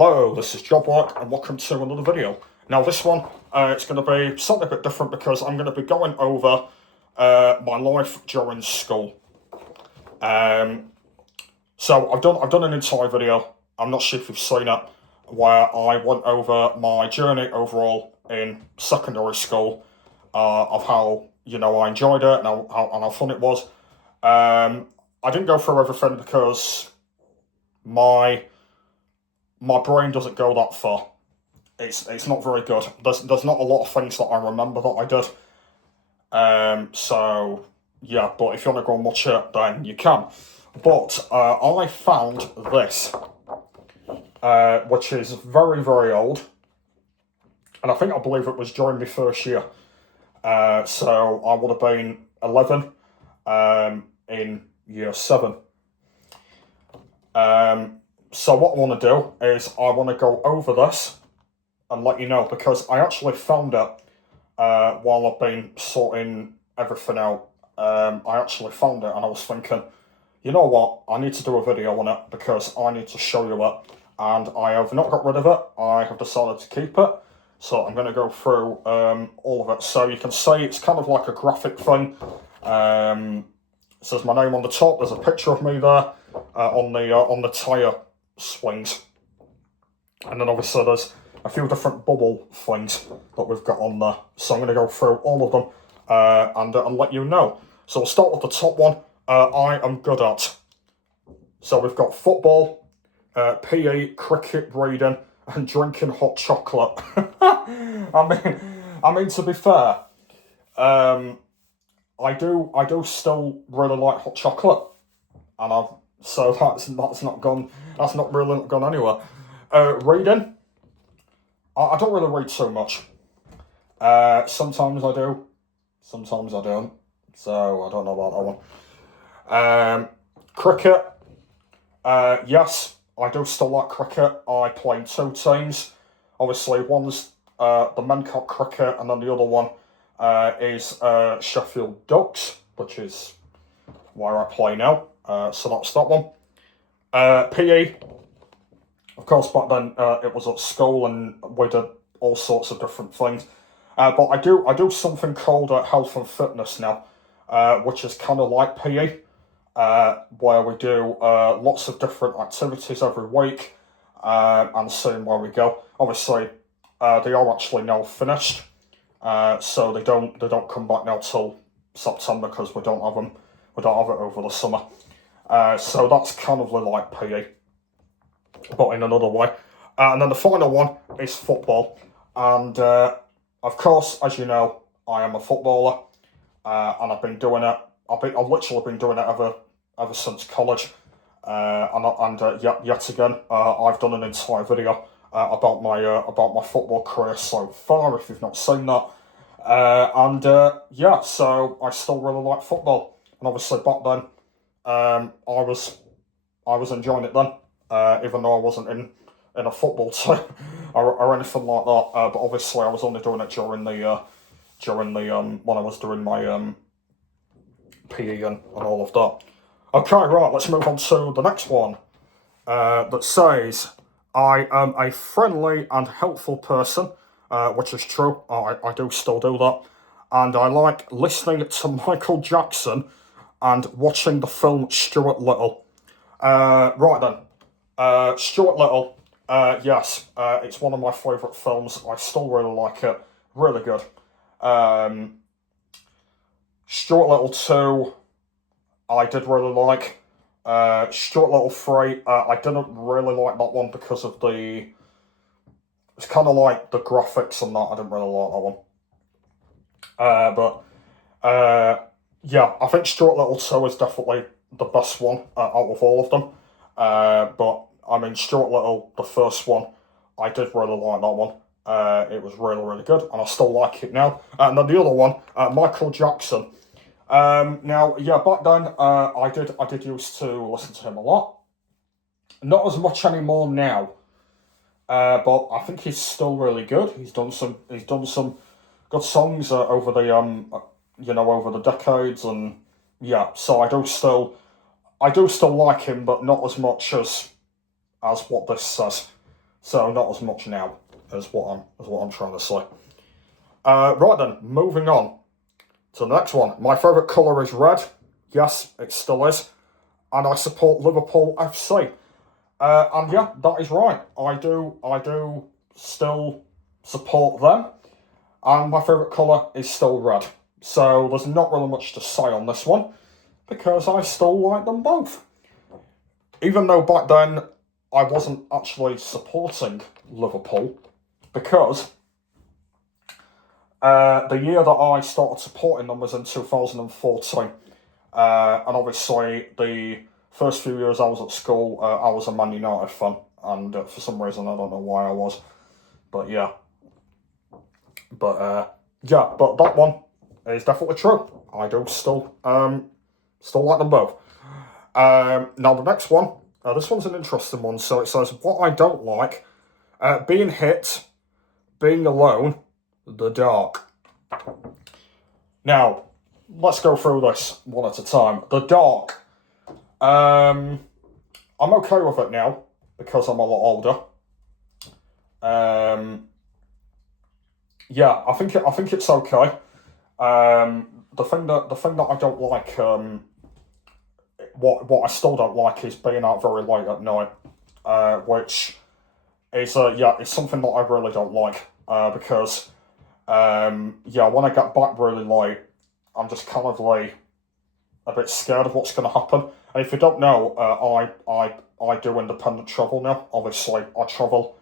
Hello, this is Jobwork and welcome to another video. Now this one, it's going to be something a bit different because I'm going to be going over my life during school. So I've done an entire video, I'm not sure if you've seen it, where I went over my journey overall in secondary school, of how, I enjoyed it and how fun it was. I didn't go through everything because my brain doesn't go that far. It's not very good. There's not a lot of things that I remember that I did. So yeah, but if you want to go and watch it, then you can. But I found this, which is very, very old, and I believe it was during my first year. So I would have been 11 in year 7. So what I want to do is I want to go over this and let you know, because I actually found it while I've been sorting everything out. I actually found it and I was thinking, you know what, I need to do a video on it because I need to show you it, and I have not got rid of it. I have decided to keep it, so I'm going to go through all of it. So you can see it's kind of like a graphic thing. It says my name on the top. There's a picture of me there on the tyre swings, and then obviously there's a few different bubble things that we've got on there. So I'm going to go through all of them and let you know. So we'll start with the top one. I am good at. So we've got football, PE, cricket, reading, and drinking hot chocolate. I mean to be fair, I do still really like hot chocolate, and so that's not really gone anywhere. Reading, I don't really read so much. Sometimes I do, sometimes I don't. So I don't know about that one. Cricket, yes, I do still like cricket. I play in 2 teams. Obviously, one's the Mencock Cricket, and then the other one is Sheffield Ducks, which is where I play now. So that's that one. PE, of course, back then it was at school and we did all sorts of different things. But I do something called health and fitness now, which is kind of like PE, where we do lots of different activities every week and seeing where we go. Obviously, they are actually now finished, so they don't come back now till September because we don't have them. We don't have it over the summer. So that's kind of like PE, but in another way. And then the final one is football. And of course, as you know, I am a footballer, and I've been doing it. I've literally been doing it ever since college. And yet again, I've done an entire video about my football career so far. If you've not seen that, yeah, so I still really like football. And obviously back then, I was enjoying it then, even though I wasn't in a football team or anything like that. But obviously I was only doing it during the when I was doing my PE and all of that. Okay, right, let's move on to the next one. That says, I am a friendly and helpful person, which is true. I do still do that. And I like listening to Michael Jackson and watching the film Stuart Little. Right then, Stuart Little, yes, it's one of my favourite films. I still really like it. Really good. Stuart Little 2, I did really like. Stuart Little 3, I didn't really like that one because of it's kind of like the graphics and that. I didn't really like that one. But yeah, I think Stuart Little 2 is definitely the best one out of all of them. But I mean, Stuart Little, the first one, I did really like that one. It was really, really good, and I still like it now. And then the other one, Michael Jackson. Now, yeah, back then, I did used to listen to him a lot. Not as much anymore now. But I think he's still really good. He's done some good songs over the over the decades, and yeah. So I do still like him, but not as much as what this says. So not as much now as what I'm trying to say. Right then, moving on to the next one. My favourite colour is red. Yes, it still is. And I support Liverpool FC. And yeah, that is right. I do still support them. And my favourite colour is still red. So there's not really much to say on this one, because I still like them both. Even though back then I wasn't actually supporting Liverpool, because the year that I started supporting them was in 2014. And obviously the first few years I was at school, I was a Man United fan. And for some reason, I don't know why I was. But yeah. But that one is definitely true. I do still like them both. Now the next one, this one's an interesting one. So it says, what I don't like, being hit, being alone, the dark. Now, let's go through this one at a time. The dark. I'm okay with it now, because I'm a lot older. Yeah, I think it's okay. The thing that I don't like, what I still don't like, is being out very late at night, which is it's something that I really don't like, because when I get back really late, I'm just kind of like a bit scared of what's going to happen. And if you don't know, I do independent travel now. Obviously, I travel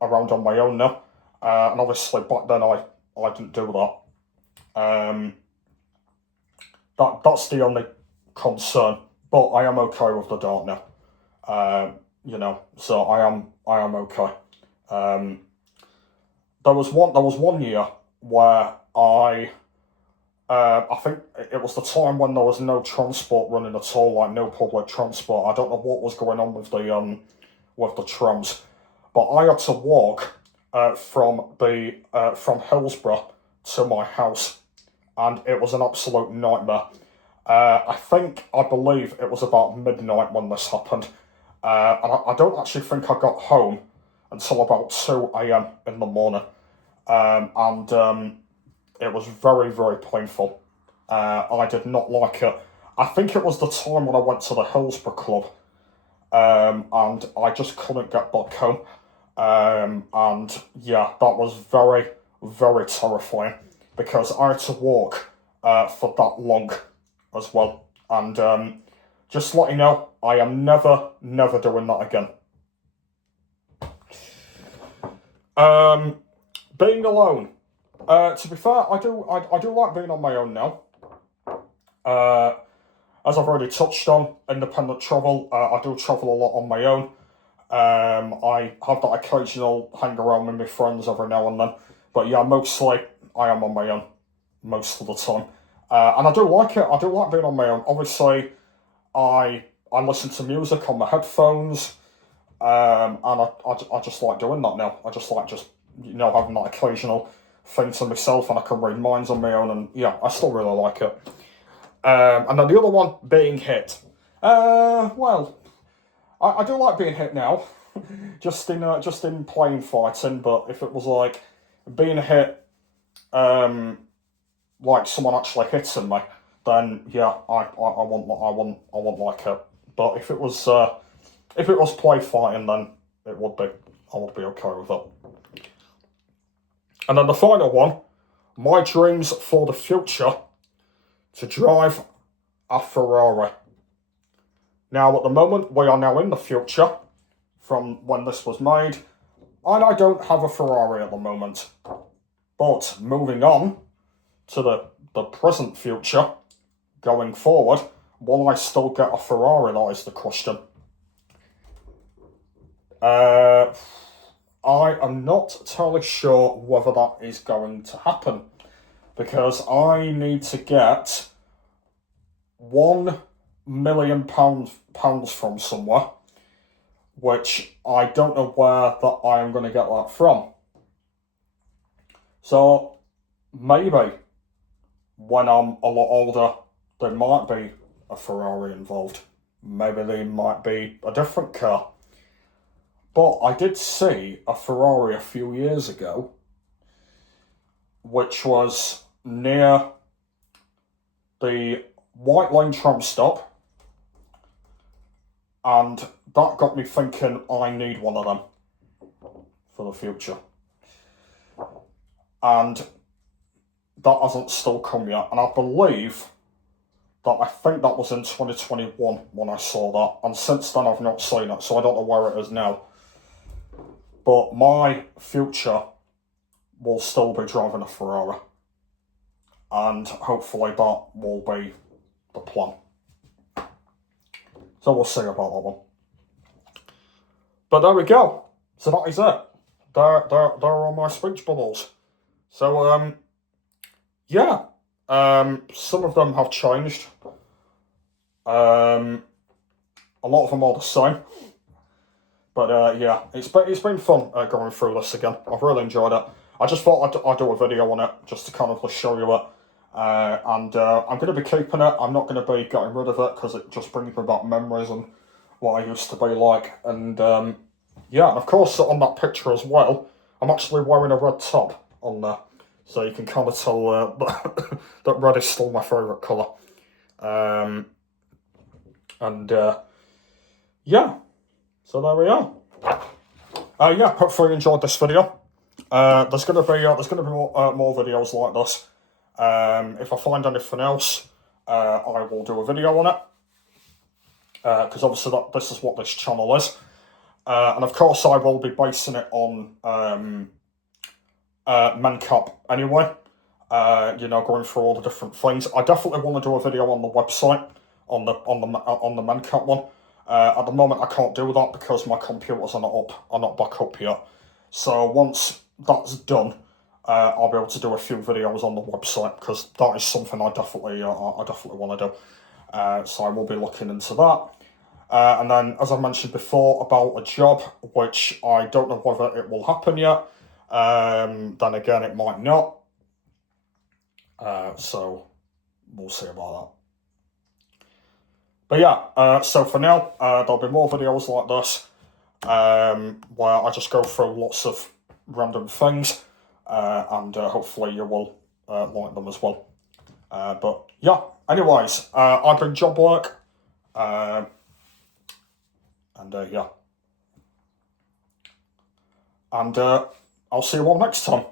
around on my own now. And obviously back then I didn't do that. That's the only concern. But I am okay with the dark now. So I am okay. There was one year where I think it was the time when there was no transport running at all, like no public transport. I don't know what was going on with the trams, but I had to walk from Hillsborough to my house, and it was an absolute nightmare. I believe it was about midnight when this happened, and I don't actually think I got home until about 2 a.m. in the morning, and it was very, very painful. I did not like it. I think it was the time when I went to the Hillsborough Club, and I just couldn't get back home. And yeah, that was very, very terrifying, because I had to walk for that long as well. And just to let you know, I am never doing that again. Being alone. To be fair, I do like being on my own now. As I've already touched on, independent travel. I do travel a lot on my own. I have that occasional hang around with my friends every now and then. But yeah, mostly I am on my own most of the time. And I do like it. I do like being on my own. Obviously, I listen to music on my headphones. And I just like doing that now. I just like having that occasional thing to myself, and I can read minds on my own, and yeah, I still really like it. And then the other one, being hit. Well, I do like being hit now, just in plain fighting. But if it was like being hit, like someone actually hitting me, then yeah, I won't like it. But if it was play fighting, then I would be okay with it. And then the final one, my dreams for the future, to drive a Ferrari. Now, at the moment, we are now in the future from when this was made, and I don't have a Ferrari at the moment. But moving on to the present future, going forward, will I still get a Ferrari? That is the question. I am not totally sure whether that is going to happen, because I need to get £1 million from somewhere, which I don't know where that I am going to get that from. So maybe when I'm a lot older, there might be a Ferrari involved. Maybe there might be a different car. But I did see a Ferrari a few years ago, which was near the White Lane tram stop, and that got me thinking I need one of them for the future. And that hasn't still come yet, and I believe that I think that was in 2021 when I saw that, and since then I've not seen it, so I don't know where it is now. But my future will still be driving a Ferrari, and hopefully that will be the plan. So we'll see about that one. But there we go. So that is it. There are all my speech bubbles. So yeah. Some of them have changed. A lot of them are the same. But yeah, it's been fun going through this again. I've really enjoyed it. I just thought I'd do a video on it just to kind of show you it. And I'm going to be keeping it. I'm not going to be getting rid of it because it just brings me back memories and what I used to be like. And yeah, and of course on that picture as well, I'm actually wearing a red top on there. So you can kind of tell that red is still my favourite colour. Yeah, so there we are. Yeah, hopefully you enjoyed this video. There's gonna be more videos like this. If I find anything else, I will do a video on it. Because obviously this is what this channel is. And of course I will be basing it on MenCap anyway. Going through all the different things. I definitely want to do a video on the website, on the MenCap one. At the moment I can't do that because my computers are not back up yet. So once that's done, I'll be able to do a few videos on the website because that is something I definitely want to do. So I will be looking into that. And then, as I mentioned before, about a job, which I don't know whether it will happen yet. Then again, it might not. So we'll see about that. But yeah, so for now, there'll be more videos like this, where I just go through lots of random things, and hopefully you will like them as well. But yeah, anyways, I've been Job Work, and yeah. And I'll see you all next time.